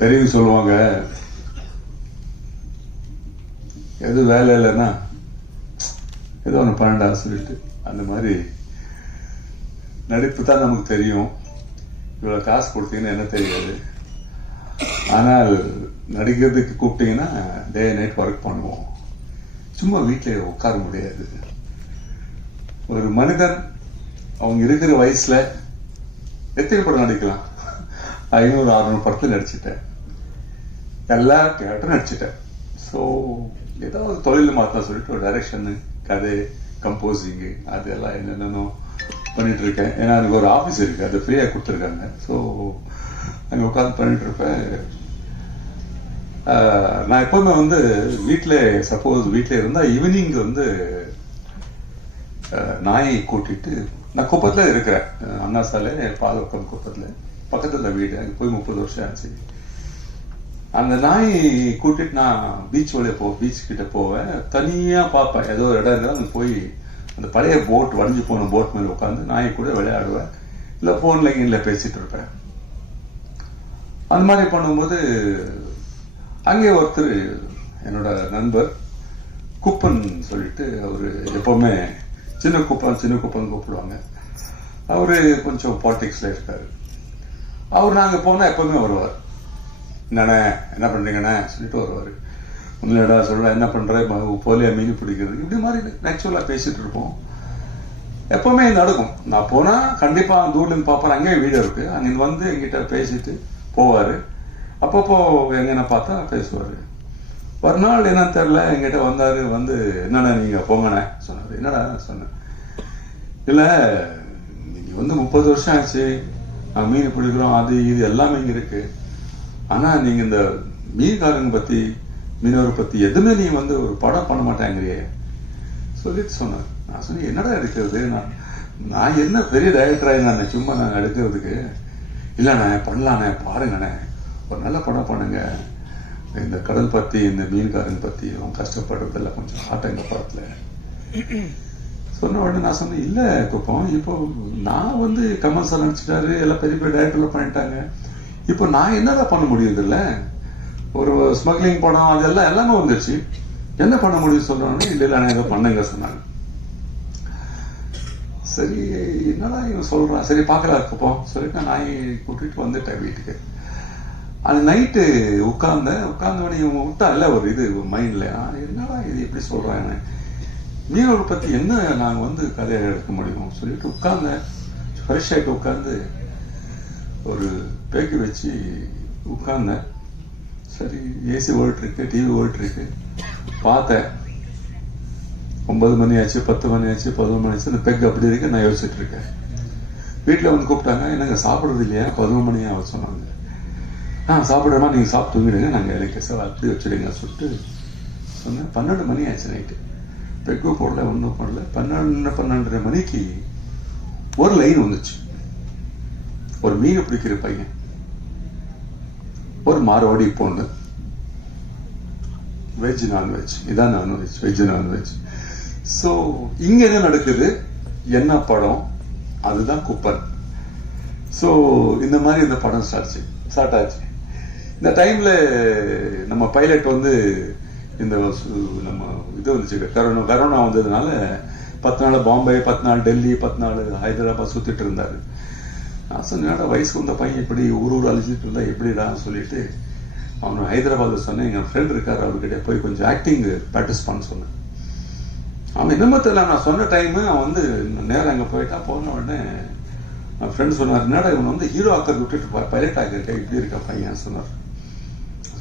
பெரியவங்க சொல்லுவாங்க, எது வேலை இல்லைன்னா ஏதோ ஒன்று பண்ணண்டா சொல்லிட்டு. அந்த மாதிரி நடிப்பு தான் நமக்கு தெரியும். இவ்வளோ காசு கொடுத்தீங்கன்னா என்ன தெரியாது. ஆனால் நடிக்கிறதுக்கு கூப்பிட்டீங்கன்னா டே நைட் ஒர்க் பண்ணுவோம். சும்மா வீட்டில் உட்கார முடியாது. ஒரு மனிதன் அவங்க இருக்கிற வயசுல எத்தனை படம் நடிக்கலாம்? 500-600 படத்தில் நடிச்சுட்டேன். எல்லா கேரக்டரும் நடிச்சுட்டேன். ஸோ ஏதாவது தொழில் மாற்றலாம் சொல்லிட்டு ஒரு டைரக்ஷனு, கதை, கம்போசிங்கு அதெல்லாம் என்னென்னோ பண்ணிட்டு இருக்கேன். ஏன்னா எனக்கு ஒரு ஆஃபீஸ் இருக்கு, அது ஃப்ரீயாக கொடுத்துருக்காங்க. ஸோ அங்கே உட்காந்து பண்ணிட்டு இருப்பேன். நான் எப்பவுமே வந்து வீட்டில் சப்போஸ் வீட்டில் இருந்தால் ஈவினிங் வந்து நாயை கூட்டிட்டு, நான் குப்பத்தில் இருக்கிறேன், அண்ணா சாலை பாலக்கம் குப்பத்தில் பக்கத்தில் வீடு. அங்கே போய் 30 வருஷம் ஆச்சு. அந்த நாய் கூட்டிட்டு நான் பீச் வழியாக பீச் கிட்ட போவேன். தனியாக பார்ப்பேன், ஏதோ ஒரு இடம் இருந்தால் அங்கே போய் அந்த பழைய போட், வளைஞ்சு போன போட் மேலே உட்காந்து நாயை கூட விளையாடுவேன். இல்லை ஃபோனில் கீனில் பேசிட்டு இருப்பேன். அந்த மாதிரி பண்ணும்போது அங்கே ஒருத்தர் என்னோட நண்பர் குப்பன் சொல்லிட்டு, அவர் எப்பவுமே சின்ன குப்பன் கூப்பிடுவாங்க. அவரு கொஞ்சம் பாலிடிக்ஸ்ல இருக்காரு. அவர் நாங்கள் போனால் எப்பவுமே வருவார். என்னண்ணே என்ன பண்றீங்கண்ணே சொல்லிட்டு வருவார். முன்னடா சொல்ல என்ன பண்ற, போலியா மீன் பிடிக்கிறது, இப்படி மாதிரி நேச்சுரலா பேசிட்டு இருப்போம். எப்பவுமே நடக்கும். நான் போனா கண்டிப்பா அந்த ஊர்ல இருந்து பார்ப்பாரு. அங்கேயே வீடு இருக்கு. அங்க வந்து எங்கிட்ட பேசிட்டு போவாரு. அப்பப்போ எங்கன்னா பார்த்தா பேசுவாரு. ஒரு நாள் என்னன்னு தெரியல, எங்கிட்ட வந்தாரு. வந்து என்னடா நீங்க போங்கண்ணே சொன்னாரு. என்னடா சொன்னேன், இல்ல நீங்க வந்து 30 வருஷம் ஆச்சு, நான் மீன் பிடிக்கிறோம், அது இது எல்லாமே இங்க இருக்கு. ஆனா நீங்க இந்த மீன்காரங்க பத்தி, மீனவரை பத்தி எதுவுமே நீ வந்து ஒரு படம் பண்ண மாட்டேங்கிறியே சொல்லிட்டு சொன்னார். நான் சொன்னேன், என்னடா எடுக்கிறது, நான் என்ன பெரிய டைரக்டராக நான் சும்மா நான் எடுக்கிறதுக்கு. இல்லைண்ணே பண்ணலாண்ணே, பாருங்கண்ணே, ஒரு நல்ல படம் பண்ணுங்க, இந்த கடல் பத்தி, இந்த மீன்காரன் பத்தி அவன் கஷ்டப்படுறதில்ல கொஞ்சம் ஆட்டங்க படத்துல சொன்ன உடனே நான் சொன்னேன், இல்ல குப்பம், இப்போ நான் வந்து கமல் சார் நினைச்சிட்டாரு, எல்லாம் பெரிய பெரிய டைரக்டர்ல பண்ணிட்டாங்க, இப்போ நான் என்னதான் பண்ண முடியுது இல்ல, ஒரு ஸ்மக்லிங் படம் அதெல்லாம் எல்லாமே வந்துருச்சு, என்ன பண்ண முடியும் சொல்றாங்க. இல்ல இல்ல நான் ஏதோ பண்ணுங்க சொன்னாங்க. சரி என்னடா இவன் சொல்றான், சரி பாக்கலாம் குப்பம் சொல்லிட்டு நான் கூட்டிட்டு வந்துட்டேன் வீட்டுக்கு. அந்த நைட்டு உட்கார்ந்த உடனே இவங்க விட்டா இல்ல ஒரு இது மைண்ட்ல, என்னடா இது எப்படி சொல்றாங்க, மீனவரை பத்தி என்ன நாங்க வந்து கதையை எடுக்க முடியும் சொல்லிட்டு உட்கார்ந்தேன். ஃப்ரெஷ் ஆகிட்டு உட்கார்ந்து ஒரு பேக்கி வச்சு உட்கார்ந்தேன். சரி ஏசி ஓடிட்டு இருக்கு, டிவி ஓடிட்டு இருக்கு. பார்த்தேன் 9 மணி ஆச்சு, 10 மணி ஆச்சு, 11 மணி ஆச்சு. அந்த பெக் அப்படி இருக்கு. நான் யோசிச்சுட்டு இருக்கேன். வீட்டில் வந்து கூப்பிட்டாங்க, என்னங்க சாப்பிட்றது இல்லையா, 11 மணி ஆகும் சொன்னாங்க. சாப்பிட்றமா, நீங்க சாப்பிட்டு தூங்கிடுங்க, நாங்கள் இலைக்க சார் அப்படி வச்சுடுங்க சொல்லிட்டு சொன்னேன். 12 மணி ஆச்சு நைட்டு. பெக்கு போடல, ஒன்றும் போடல. 12:30 மணிக்கு ஒரு லைன் வந்துச்சு. ஒரு மீன் பிடிக்கிற பையன், ஒரு மார்வாடி பொண்ணு, வெஜ் நான்வெஜ், இதான் நான்வெஜ், வெஜ் நான்வெஜ். ஸோ இங்க என்ன நடக்குது, என்ன படம், அதுதான் குப்பன். ஸோ இந்த மாதிரி இந்த படம் ஸ்டார்ட் ஆச்சு. இந்த டைம்ல நம்ம பைலட் வந்து இந்த நம்ம இது வந்துச்சு, கரோனா வந்ததுனால 10 நாள் பாம்பே, 10 நாள் டெல்லி, 10 நாள் ஹைதராபாத் சுத்திட்டு இருந்தாரு. நான் சொன்னேன், வயசுக்கு வந்த பையன் இப்படி ஊர் அழிச்சிட்டு இருந்தா எப்படிடா சொல்லிட்டு அவனை ஹைதராபாத்ல சொன்னேன். எங்க ஃப்ரெண்ட் இருக்காரு, அவர்கிட்ட போய் கொஞ்சம் ஆக்டிங் ப்ராக்டிஸ் பண்ண சொன்னேன். அவன் என்னமோ தெரியல, நான் சொன்ன டைமு அவன் வந்து நேரம் அங்கே போயிட்டா. போன உடனே என் ஃப்ரெண்ட் சொன்னார், என்னடா இவன் வந்து ஹீரோ ஆக்கர் விட்டுட்டு பைலட் ஆக்கிருக்கா, இப்படி இருக்கா பையன் சொன்னார்.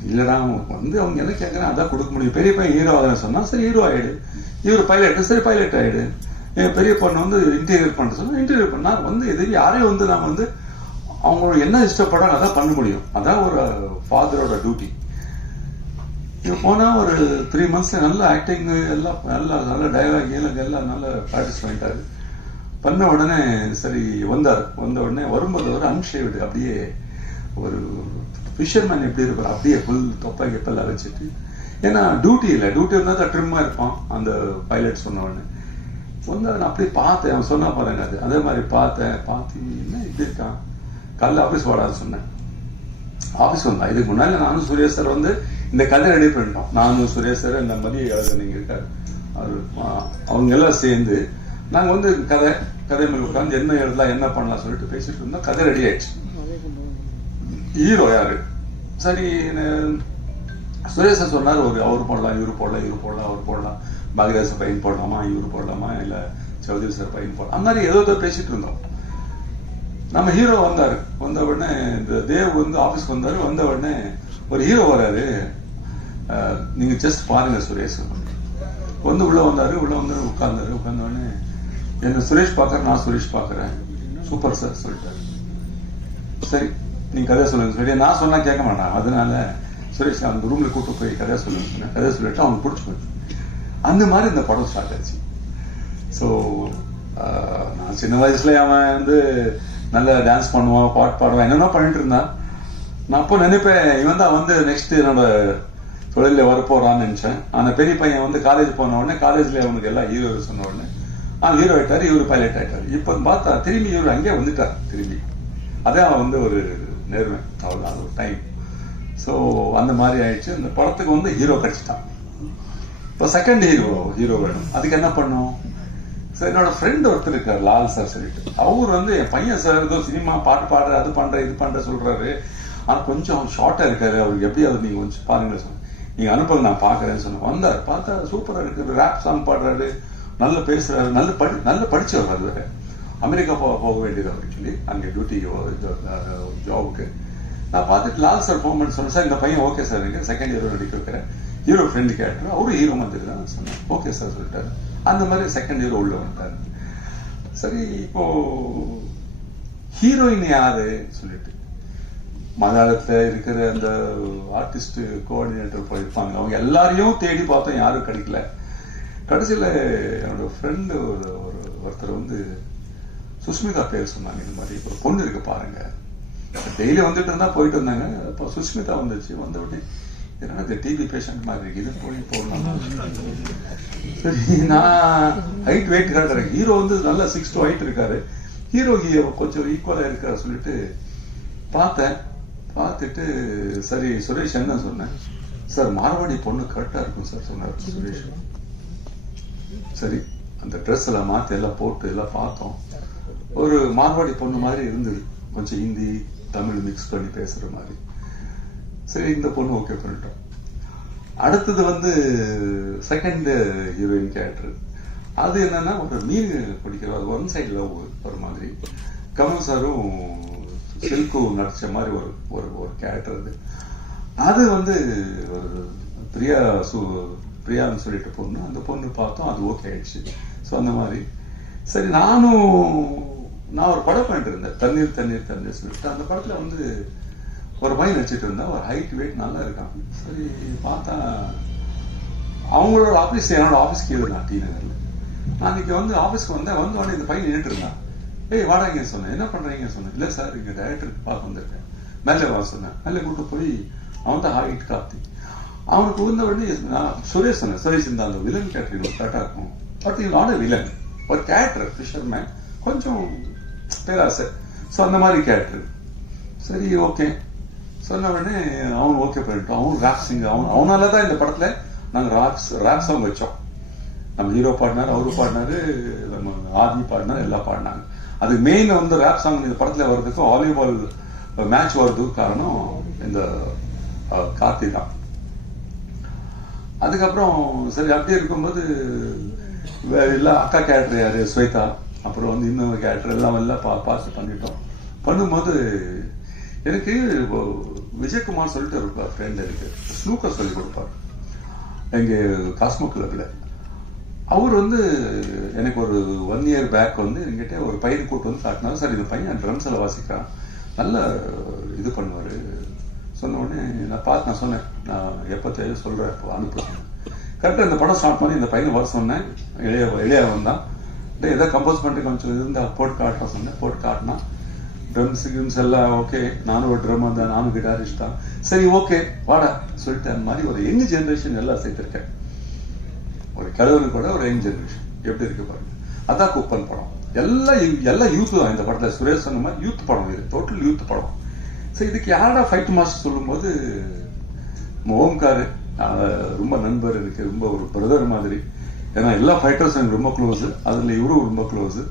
இல்லடா வந்து அவங்க என்ன கேட்கறேன் அதான் கொடுக்க முடியும், பெரிய பையன் ஹீரோ ஆகுறேன்னு சொன்னா சரி ஹீரோ ஆயிடு, இவர் பைலட் சரி பைலட் ஆயிடு. என் பெரிய பொண்ணு வந்து இன்டீரியர் பண்ண சொன்னா இன்டீரியர் பண்ணா வந்து எது யாரையும் வந்து நான் வந்து அவங்களோட என்ன இஷ்டப்படாங்க அதான் பண்ண முடியும், அதான் ஒரு ஃபாதரோட டியூட்டி. இப்போ போனா ஒரு 3 months நல்ல ஆக்டிங் எல்லாம் நல்ல டயலாக் எல்லாம் நல்ல ப்ராக்டிஸ் பண்ணிட்டாரு. பண்ண உடனே சரி வந்தார். வந்த உடனே வரும்போது ஒரு அன்ஷேவ்டு, அப்படியே ஒரு ஃபிஷர்மேன் எப்படி இருப்பார் அப்படியே ஃபுல் தொப்பை கெப்பெல்லாம் வச்சுட்டு, ஏன்னா டியூட்டி இல்லை, டியூட்டி இருந்தால் தான் ட்ரிம்மாக இருப்பான் அந்த பைலட் சொன்ன உடனே வந்து நான் அப்படியே பார்த்தேன். அவன் சொன்னா பாருங்க, அதே மாதிரி பார்த்து என்ன இப்படி இருக்கான், காலைல ஆஃபீஸ் வாடான்னு சொன்னேன். ஆஃபீஸ் வந்தான். இதுக்கு முன்னாடி நானும் சுரேஷ் சார் வந்து இந்த கதை ரெடி பண்ணிட்டோம். நானும் சுரேஷ் சார் இந்த மாதிரி நீங்க இருக்காரு அவங்க எல்லாம் சேர்ந்து நாங்க வந்து கதை மேல உட்காந்து என்ன எழுதலாம் என்ன பண்ணலாம் சொல்லிட்டு பேசிட்டு இருந்தோம். கதை ரெடி ஆயிடுச்சு. ஹீரோ யாரு? சரி, சுரேஷ் சார் சொன்னார் அவர் போடலாம், இவரு போடலாம், இவரு போடலாம், அவர் போடலாம், பாக்யராஜ் சார் பையன் போடலாமா, இவரு போடலாமா, இல்ல சௌத்ரி சார் பையன் போடலாம், அந்த மாதிரி ஏதோ பேசிட்டு இருந்தோம். நம்ம ஹீரோ வந்தாரு. வந்த உடனே இந்த தேவ் வந்து ஆபீஸ்க்கு வந்தாரு. வந்த உடனே ஒரு ஹீரோ வராரு, நீங்க ஜஸ்ட் பாருங்க சுரேஷ் வந்து உள்ள வந்தாரு. உள்ள வந்து உட்கார்ந்தாரு. உட்கார்ந்த உடனே என்ன சுரேஷ் பாக்குறேன், நான் சுரேஷ் பாக்குறேன், சூப்பர் சார் சொல்லிட்டாரு. சரி நீங்க கதை சொல்லுங்க சொல்லி நான் சொன்னா கேட்க மாட்டான். அதனால சுரேஷ் அந்த ரூம்ல கூட்டு போய் கதை சொல்லுங்க சொன்னேன். கதை சொல்லிட்டு அவனுக்கு பிடிச்சி போச்சு. அந்த மாதிரி இந்த படம் ஸ்டார்ட் ஆச்சு. ஸோ நான் சின்ன வயசுல அவன் வந்து நல்ல டான்ஸ் பண்ணுவான், பாட்டு பாடுவான், என்னென்ன பண்ணிட்டு இருந்தான். நான் அப்போ நினைப்பேன் இவன் தான் வந்து நெக்ஸ்ட் என்னோட தொழில வரப்போறான்னு நினைச்சேன். ஆனா பெரிய பையன் வந்து காலேஜ் போன உடனே காலேஜ்ல அவனுக்கு எல்லாம் ஹீரோ சொன்ன உடனே ஹீரோ ஆயிட்டாரு, இவரு பைலட் ஆயிட்டாரு. இப்ப பார்த்தா திரும்பி இவரு அங்கே வந்துட்டார் திரும்பி. அதே அவன் வந்து ஒரு நேர்மை, அவ்வளவுதான் ஒரு டைம். ஸோ அந்த மாதிரி ஆயிடுச்சு. அந்த படத்துக்கு வந்து ஹீரோ கிடைச்சிட்டான். இப்போ செகண்ட் ஹீரோ வேணும். அதுக்கு என்ன பண்ணும்? சார் என்னோட ஃப்ரெண்ட் ஒருத்தர் இருக்காரு லால் சார் சொல்லிட்டு. அவர் வந்து என் பையன் சார் ஏதோ சினிமா பாட்டு பாடுற அது பண்ற இது பண்ற சொல்றாரு. ஆனா கொஞ்சம் ஷார்ட்டா இருக்காரு, அவருக்கு எப்படியாவது நீங்க கொஞ்சம் பாருங்க சொன்ன, நீங்க அனுப்புங்க நான் பாக்குறேன்னு சொன்ன. வந்தார், பார்த்தா சூப்பரா இருக்கு, ரேப் சாங் பாடுறாரு, நல்லா பேசுறாரு, நல்ல படிச்சவர். அது வேற அமெரிக்கா போக வேண்டியது அவருக்கு சொல்லி அங்கே டியூட்டி ஜாபுக்கு. நான் பார்த்துட்டு லால் சார் ஃபோன் பண்ணி சொன்னேன், சார் இந்த பையன் ஓகே சார், நீங்க செகண்ட் ஹீரோ நடிக்க வைக்கிறேன், ஹீரோ ஃப்ரெண்டு கேட்டாரு, அவரும் ஹீரோ மாதிரி தான் சொன்னேன். ஓகே சார் சொல்லிட்டாரு. அந்த மாதிரி செகண்ட் ஹீரோ உள்ள வந்துட்டாரு. சரி, இப்போ ஹீரோயின் யாரு சொல்லிட்டு மலையாளத்துல இருக்கிற அந்த ஆர்டிஸ்ட் கோஆர்டினேட்டர் போயிருப்பாங்க, அவங்க எல்லாரையும் தேடி பார்த்தோம், யாரும் கிடைக்கல. கடைசியில என்னோட ஃப்ரெண்டு ஒருத்தர் வந்து சுஷ்மிதா பேர் சொன்னாங்க. இந்த மாதிரி ஒரு பொண்ணு இருக்கு பாருங்க, டெய்லி வந்துட்டு இருந்தா போயிட்டு இருந்தாங்க. இப்போ சுஷ்மிதா வந்துச்சு. வந்த உடனே என்னன்னா இந்த டிபி பேஷண்ட் மாதிரி இருக்கு, இது போடலாம். சரி, நான் ஹைட் வெயிட் காட்டுறேன். ஹீரோ வந்து நல்லா 6'2" ஹைட் இருக்காரு, ஹீரோ கொஞ்சம் ஈக்குவலா இருக்காரு சொல்லிட்டு பார்த்தேன். பார்த்துட்டு சரி சுரேஷ் என்ன சொன்னேன், சார் மார்வாடி பொண்ணு கரெக்டா இருக்கும் சார் சொன்னார் சுரேஷ். சரி, அந்த ட்ரெஸ் எல்லாம் மாத்தி எல்லாம் போட்டு எல்லாம் பார்த்தோம். ஒரு மார்வாடி பொண்ணு மாதிரி இருந்தது, கொஞ்சம் ஹிந்தி தமிழ் மிக்ஸ் பண்ணி பேசுற மாதிரி. சரி, இந்த பொண்ணு ஓகே பண்ணிட்டோம். அடுத்தது வந்து செகண்ட் ஹீரோயின் கேரக்டர். அது என்னன்னா ஒரு மீன் பிடிக்கிற ஒன் சைடு லவ் ஒரு மாதிரி. கமல் சாரும் சில்கும் நடிச்ச மாதிரி ஒரு கேரக்டர். அது வந்து ஒரு பிரியான்னு சொல்லிட்டு பொண்ணு, அந்த பொண்ணு பார்த்தோம், அது ஓகே ஆயிடுச்சு. ஸோ அந்த மாதிரி சரி, நான் ஒரு படம் பண்ணிட்டு இருந்தேன், தண்ணீர் தண்ணீர் தண்ணீர் சொல்லிட்டு. அந்த படத்துல வந்து ஒரு பையன் வச்சுட்டு இருந்தேன், ஒரு ஹைட் வெயிட் நல்லா இருக்கான். சரி பார்த்தா அவங்களோட ஆபீஸ் என்னோட ஆபீஸ்க்கு எழுதுனா டி நகர்ல. நான் இன்னைக்கு வந்து ஆபீஸ்க்கு வந்தேன். வந்த உடனே இந்த பையன் நின்றுட்டு இருந்தான். ஏய் வாடாங்க சொன்னேன், என்ன பண்றீங்க சொன்னேன். இல்ல சார் இங்க டைரக்டருக்கு பார்க்க வந்திருக்கேன், மேலே வா சொன்னேன். மேலே கூட்டு போய் அவன் தான் ஹைட் கார்த்தி. அவனுக்கு வந்த உடனே நான் சுரேஷ் சொன்னேன், சுரேஷ் இந்த அந்த வில்லன் கேரக்டர் கரெக்டா இருக்கும். பட் இது நாட் வில்லன், ஒரு கேரக்டர் ஃபிஷர்மேன், கொஞ்சம் பேராசை. ஸோ அந்த மாதிரி கேரக்டர். சரி ஓகே சொன்ன உடனே அவன் ஓகே பண்ணிட்டோம். அவன் ரேப் சிங்கர், அவனாலதான் இந்த படத்துல நாங்க ரேப் சாங் வச்சோம். நம்ம ஹீரோ பாடினாரு, அவரு பாடினாரு, நம்ம ஆதி பாடினாரு, எல்லாம் பாடினாங்க. அதுக்கு மெயின் வந்து ரேப் சாங் இந்த படத்துல வர்றதுக்கு வாலிபால் மேட்ச் வர்றதுக்கு காரணம் இந்த கார்த்தி தான். அதுக்கப்புறம் சரி அப்படி இருக்கும்போது இல்ல அக்கா கேரக்டர் யாரு ஸ்வேதா, அப்புறம் வந்து இன்னொரு கேரக்டர் எல்லாம் பார்த்து பண்ணிட்டோம். பண்ணும்போது எனக்கு விஜயகுமார் சொல்லிட்டு ஒரு ஃப்ரெண்ட் இருக்கு, ஸ்னூக்கர் சொல்லி கொடுப்பாரு எங்க காஸ்மோ கிளப்ல. அவர் வந்து எனக்கு ஒரு 1 year பேக் வந்து என்கிட்ட ஒரு பையன் கூட்டு வந்து காட்டினாரு. சார் இந்த பையன் ட்ரம்ஸ் எல்லாம் வாசிக்கிறான், நல்ல இது பண்ணுவாரு சொன்ன உடனே நான் சொன்னேன், நான் எப்போ தேவை சொல்றேன், இப்போ அனுப்ப சொன்னேன். கரெக்டாக இந்த படம் ஸ்டார்ட் பண்ணி இந்த பையனை வர சொன்னேன். இளைய வந்தான், ஏதோ கம்போஸ் பண்ணிட்டு கொஞ்சம் இருந்தா போட்டு காட்ட சொன்னேன். போட்டு காட்டினா ட்ரம்ஸ் கிம்ஸ் எல்லாம் ஓகே. நானும் ஒரு ட்ரம் தான், நானும் கிட்டாரிஸ்ட் தான். சரி ஓகே வாடா சொல்லிட்டு அந்த மாதிரி ஒரு யங் ஜெனரேஷன் எல்லாம் சேர்த்திருக்கேன். ஒரு கிழவனு கூட ஒரு யங் ஜெனரேஷன் எப்படி இருக்கு பாருங்க. அதான் குப்பன் படம். எல்லாம் யூத் தான் இந்த படத்துல. சுரேஷ் சொன்ன மாதிரி யூத் படம், இது டோட்டல் யூத் படம். ஸோ இதுக்கு யாரா ஃபைட் மாஸ்டர் சொல்லும்போது ஓம்கார் ரொம்ப நண்பர், எனக்கு ரொம்ப ஒரு பிரதர் மாதிரி. ஏன்னா எல்லா ஃபைட்டர்ஸும் எனக்கு ரொம்ப க்ளோஸு, அதில் இவரும் ரொம்ப க்ளோஸு.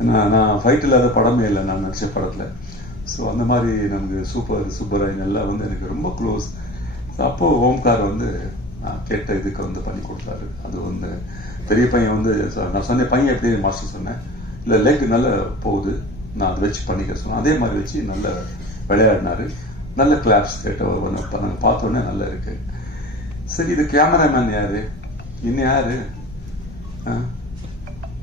ஏன்னா நான் ஃபைட் இல்லாத படமே இல்லை நான் நடிச்ச படத்தில். ஸோ அந்த மாதிரி நமக்கு சூப்பராயன் எல்லாம் வந்து எனக்கு ரொம்ப க்ளோஸ். அப்போ ஓம்கார் வந்து நான் கேட்ட இதுக்கு வந்து பண்ணி கொடுத்தாரு. அது வந்து பெரிய பையன் வந்து நான் சொன்னேன் பையன் எப்படி மாஸ்டர் சொன்னேன், இல்லை லெக் நல்லா போகுது நான் அதை வச்சு பண்ணிக்க சொன்னேன். அதே மாதிரி வச்சு நல்ல விளையாடினாரு, நல்ல கிளாப்ஸ் கேட்ட பார்த்தோன்னே நல்லா இருக்கு. சரி இது கேமராமேன் யாரு, இன்னும் யாரு,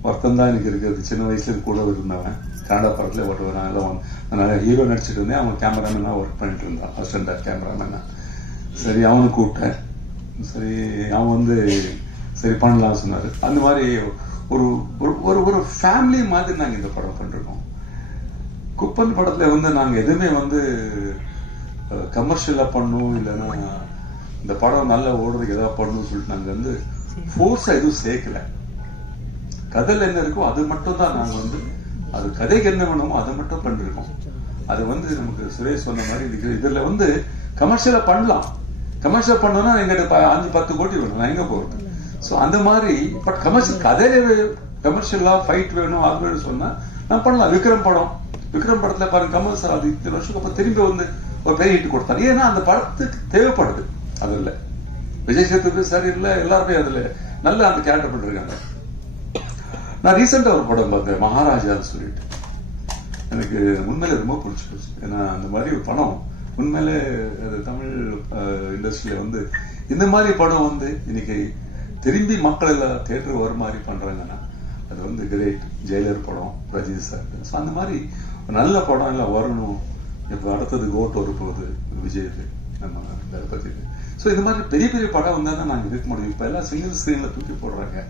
ஒருத்தன் தான் எனக்கு இருக்கிறது. சின்ன வயசுல கூட இருந்தவன், கன்னடா படத்துல ஓட்டுவான், நான் ஹீரோ நடிச்சிட்டு இருந்தேன், அவன் கேமராமேனா ஒர்க் பண்ணிட்டு இருந்தான், அசிஸ்டன்ட் கேமராமேனா. சரி அவனை கூப்பிட்டேன், சரி அவன் வந்து சரி பண்ணலாம்னு சொன்னாரு. அந்த மாதிரி ஒரு ஒரு ஃபேமிலி மாதிரி நாங்க இந்த படம் பண்றோம். குப்பன் படத்துல வந்து நாங்க எதுவுமே வந்து கமர்ஷியலா பண்ணணும், இல்லைன்னா இந்த படம் நல்லா ஓடுறதுக்கு ஏதாவது பண்ணணும்னு சொல்லிட்டு நாங்க வந்து ஃபோர்ஸா எதுவும் சேர்க்கல. கதையில என்ன இருக்கோ அது மட்டும் தான் நாங்க வந்து, அது கதைக்கு என்ன வேணுமோ அதை மட்டும் பண்ணிருக்கோம். அது வந்து நமக்கு சுரேஷ் சொன்ன மாதிரி இதுல வந்து கமர்ஷியலா பண்ணலாம். கமர்ஷியல் பண்ணோம்னா எங்கிட்ட 5-10 கோடி வேணும், நான் எங்க போறது. ஸோ அந்த மாதிரி பட் கமர்ஷியல் கதையில கமர்ஷியலா ஃபைட் வேணும் அது வேணும் சொன்னா நான் பண்ணலாம். விக்ரம் படத்துல பாருங்க, கமல் சார் அது இத்தனை வருஷத்துக்கு அப்புறம் திரும்பி வந்து ஒரு பெரிய ஹிட் கொடுத்தாரு. ஏன்னா அந்த படத்துக்கு தேவைப்படுது. அதுல விஜய் சேதுபதி சார் இல்ல, எல்லாருமே அதுல நல்ல அந்த கேரக்டர் பண்ணிருக்காங்க. நான் ரீசெண்டா ஒரு படம் பார்த்தேன், மகாராஜான்னு சொல்லிட்டு. எனக்கு உண்மையில ரொம்ப பிடிச்சி போச்சு. ஏன்னா அந்த மாதிரி ஒரு படம் உண்மையிலே தமிழ் இண்டஸ்ட்ரியில வந்து இந்த மாதிரி படம் வந்து இன்னைக்கு திரும்பி மக்கள் எல்லாம் தியேட்டர் வர மாதிரி பண்றாங்கன்னா அது வந்து கிரேட். ஜெயிலர் படம் ரஜினி சார், அந்த மாதிரி நல்ல படம் எல்லாம் வரணும். இப்ப அடுத்தது கோட் வர போகுது விஜய் நம்ம தளபதி. ஸோ இது மாதிரி பெரிய பெரிய படம் வந்தா தான் நாங்க இருக்க முடியும். இப்ப எல்லாம் சிங்கிள் ஸ்கிரீன்ல தூக்கி போடுறாங்க.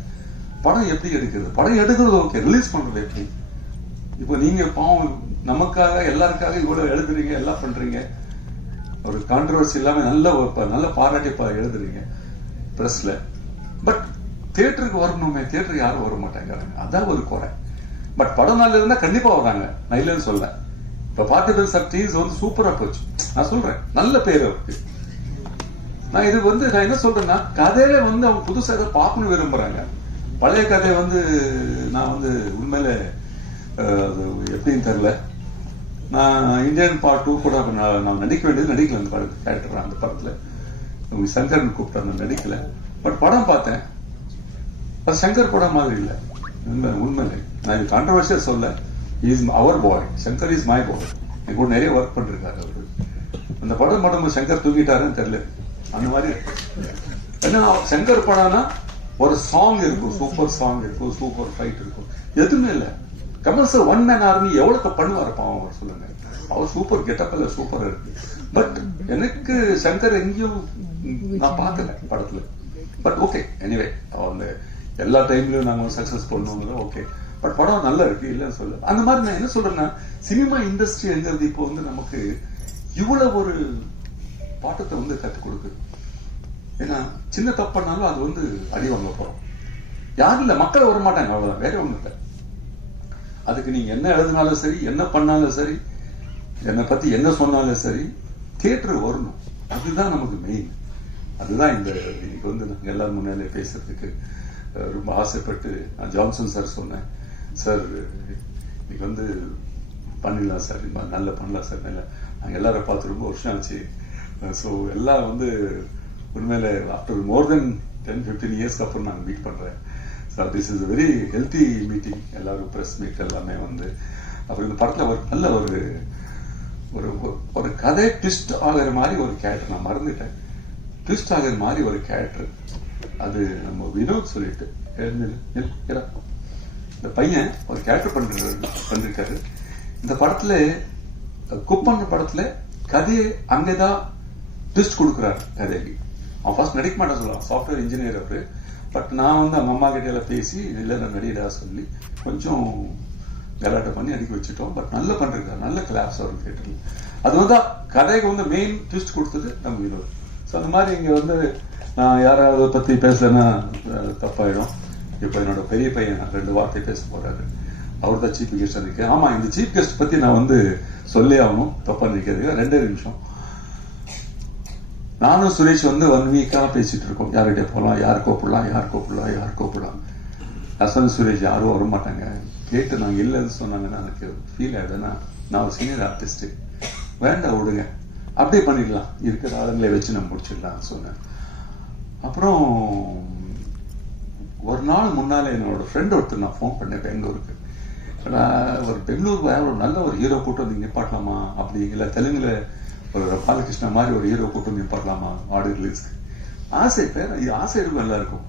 படம் எப்படி எடுக்கிறது, படம் எடுக்கிறது ஓகே, ரிலீஸ் பண்றது எப்படி? இப்போ நீங்க பாவம் நமக்காக எல்லாருக்காக இவ்வளவு எழுதுறீங்க, எல்லாம் பண்றீங்க, ஒரு கான்ட்ரவர்சி இல்லாம நல்ல பாராட்டி எழுதுறீங்க பிரஸ்ல. பட் தியேட்டருக்கு வரணுமே, தியேட்டருக்கு யாரும் வர மாட்டேங்கிறாங்க, அதான் ஒரு குறை. பட் படம் நல்லா இருந்தா கண்டிப்பா வர்றாங்க, நான் இல்லைன்னு சொல்றேன். இப்ப பார்த்திபன் சார் டீஸ் வந்து சூப்பரா போச்சு, நான் சொல்றேன், நல்ல பேர் அவருக்கு. நான் இது வந்து நான் என்ன சொல்றேன்னா, கதையில வந்து அவங்க புதுசா ஏதாவது பார்க்கணும் விரும்புறாங்க. பழைய கதை வந்து நான் வந்து உண்மையில எப்படின்னு தெரியல. நான் இந்தியன் பார்ட் 2 கூட நான் நடிக்க வேண்டியது நடிக்கல. அந்த படத்து கேரக்டர் அந்த படத்துல சங்கர்னு கூப்பிட்டு நான் நடிக்கல. பட் படம் பார்த்தேன், அது சங்கர் படம் மாதிரி இல்லை உண்மையிலே. நான் இது கான்ட்ரவர்சியா சொல்ல, is our boy, Shankar is my boy. என் கூட நிறைய ஒர்க் பண்ணிருக்காரு அவரு. அந்த படம் மட்டும் சங்கர் தூக்கிட்டாருன்னு தெரியல. அந்த மாதிரி என்ன சங்கர் படம்னா ஒரு சாங் இருக்கும், சூப்பர் சாங் இருக்கும், சூப்பர் ஃபைட் இருக்கும், எதுவுமே இல்லை. Kamal sir one man army எவ்வளவு பண்ணுவாரு பாவம் அவர், சொல்லுங்க. அவர் சூப்பர் கெட்டப்ல சூப்பரா இருக்கு. பட் எனக்கு சங்கர் எங்கேயும் நான் பார்க்கல படத்துல. பட் ஓகே, எனிவே அவங்க எல்லா டைம்லயும் நாங்க சக்சஸ் பண்ணோம், ஓகே. பட் படம் நல்லா இருக்கு, இல்லைன்னு சொல்ல. அந்த மாதிரி நான் என்ன சொல்றேன்னா, சினிமா இண்டஸ்ட்ரி எங்கிறது இப்போ வந்து நமக்கு இவ்வளவு ஒரு பாட்டத்தை வந்து கற்றுக் கொடுக்குது. ஏன்னா சின்ன தப்பு பண்ணாலும் அது வந்து அடி வாங்க போறோம். யாரும் இல்லை, மக்கள் வர மாட்டாங்க, அவ்வளவுதான், வேற ஒண்ணு இல்லை. அதுக்கு நீங்க என்ன எழுதினாலும் சரி, என்ன பண்ணாலும் சரி, என்னை பத்தி என்ன சொன்னாலும் சரி, தியேட்டர் வரணும். அதுதான் நமக்கு மெயின். அதுதான் இந்த இன்னைக்கு வந்து நாங்கள் எல்லாரும் முன்னாலே பேசுறதுக்கு ரொம்ப ஆசைப்பட்டு நான் ஜான்சன் சார் சொன்னேன், சார் இன்னைக்கு வந்து பண்ணிடலாம் சார், நல்ல பண்ணலாம் சார், நல்ல நாங்கள் எல்லாரும் பார்த்து ரொம்ப வருஷம் ஆச்சு. ஸோ எல்லாம் வந்து உண்மையில ஆஃப்டர் மோர் தென் 10-15 இயர்ஸ்க்கு அப்புறம் நாங்கள் மீட் பண்றேன். So this is very healthy meeting. எல்லாரும் ப்ரெஸ் மீட் எல்லாமே வந்து அப்புறம் இந்த படத்தில் ஒரு நல்ல ஒரு ஒரு கதை ட்விஸ்ட் ஆகிற மாதிரி ஒரு கேரக்டர், நான் மறந்துட்டேன், ட்விஸ்ட் ஆகிற மாதிரி ஒரு கேரக்டர். அது நம்ம வினோத் சொல்லிட்டு இந்த பையன் ஒரு கேரக்டர் பண்ணிருக்காரு. இந்த படத்துல குப்பன் படத்துல கதையை அங்கேதான் ட்விஸ்ட் கொடுக்குறாரு கதைக்கு. அவன் ஃபர்ஸ்ட் நடிக்க மாட்டேன் சொல்லலாம், சாஃப்ட்வேர் இன்ஜினியர் அவரு. பட் நான் வந்து அவங்க அம்மா கிட்ட எல்லாம் பேசி இல்லை நான் நடிகடா சொல்லி கொஞ்சம் கலாட்டை பண்ணி அடிக்க வச்சுட்டோம். பட் நல்லா பண்றாரு, நல்ல கிளாப்ஸ் அவரு கேட்டு. அது வந்து கதைக்கு வந்து மெயின் ட்விஸ்ட் கொடுத்தது நம்ம வினோத். ஸோ அந்த மாதிரி இங்க வந்து நான் யாராவது பத்தி பேசலன்னா தப்பாயிடும். இப்போ என்னோட பெரிய பையன் 2 வார்த்தை பேச போறாரு. அவர் தான் சீஃப் கெஸ்ட் இருக்கேன். ஆமா, இந்த சீஃப் கெஸ்ட் பத்தி நான் வந்து சொல்லி ஆகணும், தப்பா நினைக்கிறது. 2 நிமிஷம். நானும் சுரேஷ் வந்து 1 வீக்கா பேசிட்டு இருக்கோம், யார்கிட்ட போகலாம், யார் கூப்பிடலாம். அசன் சுரேஷ் யாரும் வர மாட்டாங்க. கேட்டு நாங்க இல்லைன்னு சொன்னாங்கன்னா எனக்கு ஃபீல் ஆயிடுதுன்னா, நான் ஒரு சீனியர் ஆர்டிஸ்ட், வேண்டாம் விடுங்க, அப்படியே பண்ணிடலாம், இருக்கிற ஆளுங்களை வச்சு நம்ம முடிச்சிடலாம் சொன்னேன். அப்புறம் ஒரு நாள் முன்னாலே என்னோட ஃப்ரெண்ட் ஒருத்தர் நான் ஃபோன் பண்ணேன் பெங்களூருக்கு. ஒரு பெங்களூருக்கு ஒரு நல்ல ஒரு ஹீரோ கூட்டு வந்து நிப்பாட்டலாமா, அப்படி இல்லை தெலுங்குல ஒரு பாலகிருஷ்ணா மாதிரி ஒரு ஹீரோ கூட்டு வந்து நிப்பாட்டலாமா ஆடியோ ரிலீஸ்க்கு. ஆசை இருக்கும் எல்லாருக்கும்.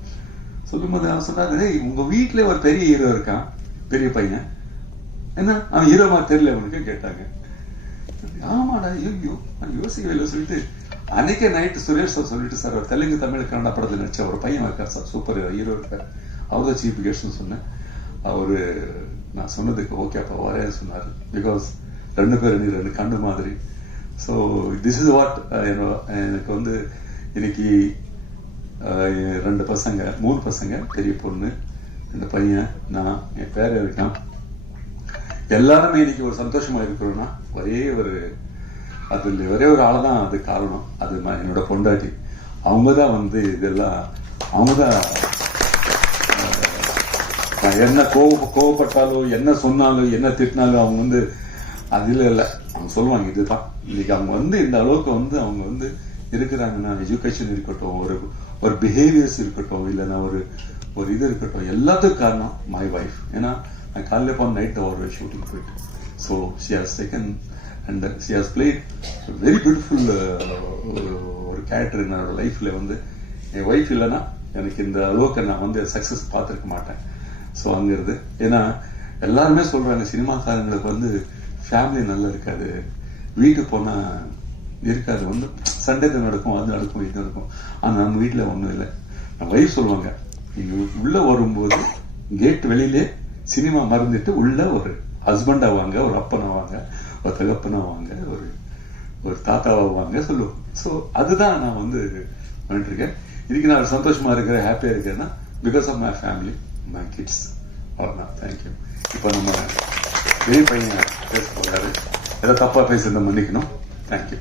சொல்லும்போது நான் சொன்னாரு, உங்க வீட்டுல ஒரு பெரிய ஹீரோ இருக்கான், பெரிய பையன், என்ன அவன் ஹீரோமா தெரியல அவனுக்கு கேட்டாங்க. ஆமாடா, ஐயோ நான் யோசிக்கவே இல்லை சொல்லிட்டு அன்னைக்கே நைட்டு சுரேஷ் சார் சொல்லிட்டு, சார் ஒரு தெலுங்கு தமிழ் கன்னடா படத்தில் நடிச்ச ஒரு பையன் இருக்கார் சார், சூப்பர் ஹீரோ இருக்கார், அவர் தான் சீஃப் கெஸ்ட்னு சொன்னேன். அவரு நான் சொன்னதுக்கு ஓகே அப்பா வரேன்னு சொன்னார். பிகாஸ் 2 பேர் 2 கண்டு மாதிரி. ஸோ திஸ் இஸ் வாட் எனக்கு வந்து இன்னைக்கு 2 பசங்க, 3 பசங்க, பெரிய பொண்ணு, 2 பையன், நான், என் பேர இருக்கான். எல்லாருமே இன்னைக்கு ஒரு சந்தோஷமா இருக்கிறோம்னா ஒரே ஒரு ஆள் தான் அது காரணம். அது என்னோட பொண்டாட்டி. அவங்கதான் வந்து இதெல்லாம், அவங்கதான் என்ன கோவப்பட்டாலோ, என்ன சொன்னாலும், என்ன திட்டினாலும் அவங்க வந்து அதுல இல்ல, அவங்க சொல்லுவாங்க இதுதான். இன்னைக்கு அவங்க வந்து இந்த அளவுக்கு வந்து அவங்க வந்து இருக்கிறாங்கன்னா, எஜுகேஷன் இருக்கட்டும், ஒரு பிஹேவியர்ஸ் இருக்கட்டும், இல்லைன்னா ஒரு இது இருக்கட்டும், எல்லாத்துக்கும் காரணம் மை வைஃப். ஏன்னா நான் காலையில போன நைட் ஒரு ஷூட்டிங் போயிட்டு, so she has taken and she has played very beautiful ஒரு கேரக்டர் என்னோட லைஃப்ல. வந்து என் ஒய்ஃப் இல்லைன்னா எனக்கு இந்த அளவுக்கு நான் வந்து சக்சஸ் பார்த்துருக்க மாட்டேன். ஸோ அங்கிருந்து, ஏன்னா எல்லாருமே சொல்றாங்க சினிமாக்காரங்களுக்கு வந்து ஃபேமிலி நல்லா இருக்காது, வீட்டுக்கு போனா இருக்காது, வந்து சண்டே தான் நடக்கும், அது நடக்கும், இது நடக்கும். ஆனா நம்ம வீட்டுல ஒண்ணும் இல்லை. நம்ம வைஃப் சொல்லுவாங்க, நீங்க உள்ள வரும்போது கேட் வெளியிலே சினிமா மறந்துட்டு உள்ள ஒரு ஹஸ்பண்ட் ஆவாங்க, ஒரு அப்பன் ஆவாங்க, ஒரு தகப்பன் ஆவாங்க, ஒரு தாத்தாவாங்க சொல்லுவோம். ஸோ அதுதான் நான் வந்து பண்ணிட்டு இருக்கேன். இதுக்கு நான் சந்தோஷமா இருக்கிறேன், ஹாப்பியா இருக்கிறேன்னா because of my family, my kids. அவ்வளோதான். தேங்க்யூ. இப்போ நம்ம பெரிய பையன் பேச போறாரு, ஏதோ தப்பா பேசுறத மன்னிக்கணும். தேங்க்யூ.